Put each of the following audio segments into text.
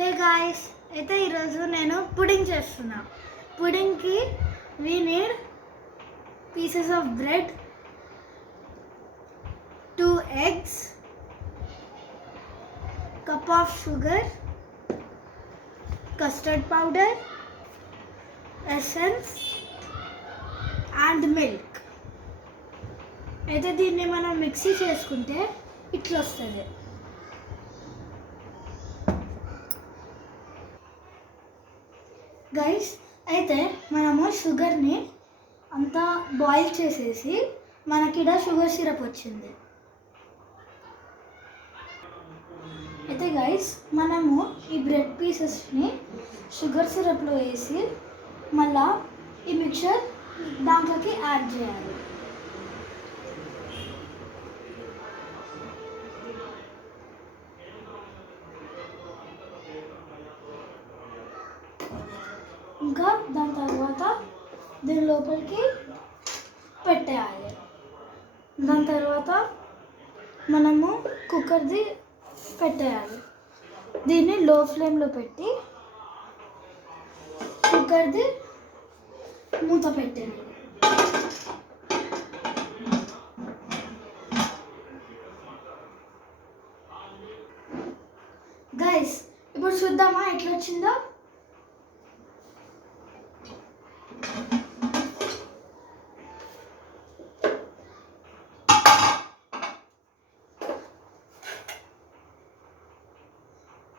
Hey guys, అయితే ఈరోజు నేను పుడింగ్ చేస్తున్నా. పుడింగ్కి we need pieces of bread, 2 eggs, cup of sugar, custard powder, essence and milk. అయితే దీన్ని మనం మిక్సీ చేసుకుంటే ఇట్లా వస్తుంది. గైస్, అయితే మనము షుగర్ని అంతా బాయిల్ చేసేసి మనకిడ షుగర్ సిరప్ వచ్చింది. అయితే గైస్, మనము ఈ బ్రెడ్ పీసెస్ని షుగర్ సిరప్లో వేసి మళ్ళా ఈ మిక్చర్ దాంట్లోకి యాడ్ చేయాలి. ఇంకా దాని తర్వాత దీని లోపలికి పెట్టేయాలి. దాని తర్వాత మనము కుక్కర్ది పెట్టేయాలి. దీన్ని లో ఫ్లేమ్లో పెట్టి కుక్కర్ది మూత పెట్టేయాలి. గైస్, ఇప్పుడు చూద్దామా ఎట్లా వచ్చిందో.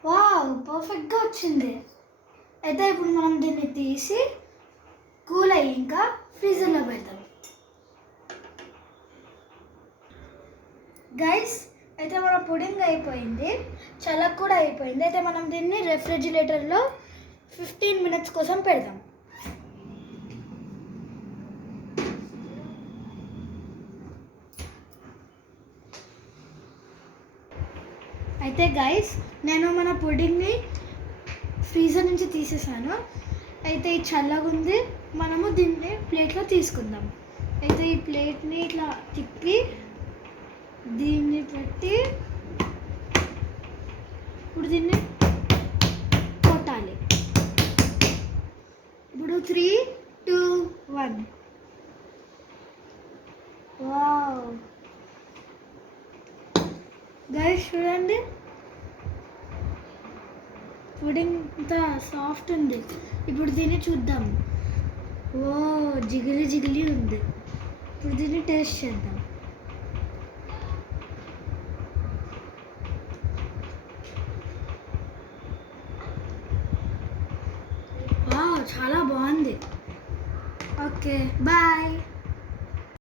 వావ్, పర్ఫెక్ట్గా వచ్చింది. అయితే ఇప్పుడు మనం దీన్ని తీసి కూల్ అయ్యి ఇంకా ఫ్రీజర్లో పెడతాం. గైస్, అయితే మన పుడింగ్ అయిపోయింది, చల్లగా కూడా అయిపోయింది. అయితే మనం దీన్ని రెఫ్రిజిరేటర్లో 15 minutes కోసం పెడదాం. అయితే గైస్, నేను మన పుడింగ్ని ఫ్రీజర్ నుంచి తీసేసాను. అయితే ఈ చల్లగా ఉంది, మనము దీన్ని ప్లేట్లో తీసుకుందాం. అయితే ఈ ప్లేట్ని ఇట్లా తిప్పి దీన్ని పెట్టి ఇప్పుడు దీన్ని కొట్టాలి. ఇప్పుడు 3, 2, 1. వావ్ గైస్, చూడండి, పుడింగ్ ఇంత సాఫ్ట్ ఉంది. ఇప్పుడు దీన్ని చూద్దాం. ఓ, జిగిలి జిగిలి ఉంది. ఇప్పుడు దీన్ని టేస్ట్ చేద్దాం. వావ్, చాలా బాగుంది. Okay, bye.